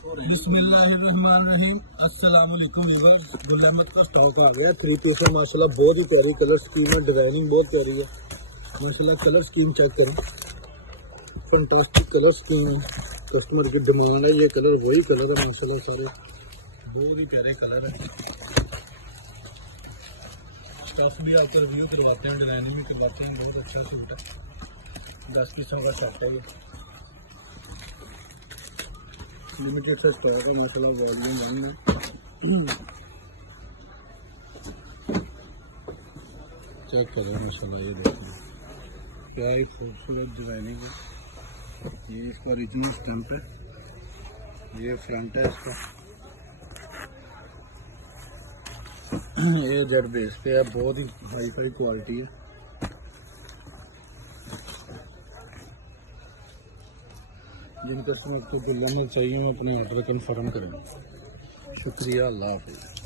बिस्मिल्लाहिर्रहमानिर्रहीम। अस्सलाम वालेकुम व्यूअर्स, गुल अहमद का स्टॉक आ गया। 3 पीस है माशाल्लाह, बहुत ही प्यारी कलर स्कीम है, डिजाइनिंग बहुत प्यारी है माशाल्लाह। कलर स्कीम चेक करें, फैंटास्टिक कलर स्कीम है। कस्टमर की डिमांड है, ये कलर वही कलर है माशाल्लाह, सारे बहुत ही प्यारे कलर है। स्टॉक भी आकर रिव्यू करवाते हैं, डिजाइनिंग भी करवाते हैं। बहुत अच्छा सूट है, 10 पीसों का सेट है ये। लिमिटेड से स्टॉक है माशाल्लाह, वॉल्यूम नहीं है। चेक करें माशाल्लाह, ये देखिए क्या ही खूबसूरत डिजाइनिंग है। ये इसका ओरिजिनल स्टैंप है, ये फ्रंट है इसका। ये जेड बेस पे है, बहुत ही हाई फाई क्वालिटी है। जिन कस्टमर को बिल चाहिए वो अपने ऑर्डर कन्फर्म करें। शुक्रिया, अल्लाह हाफिज़।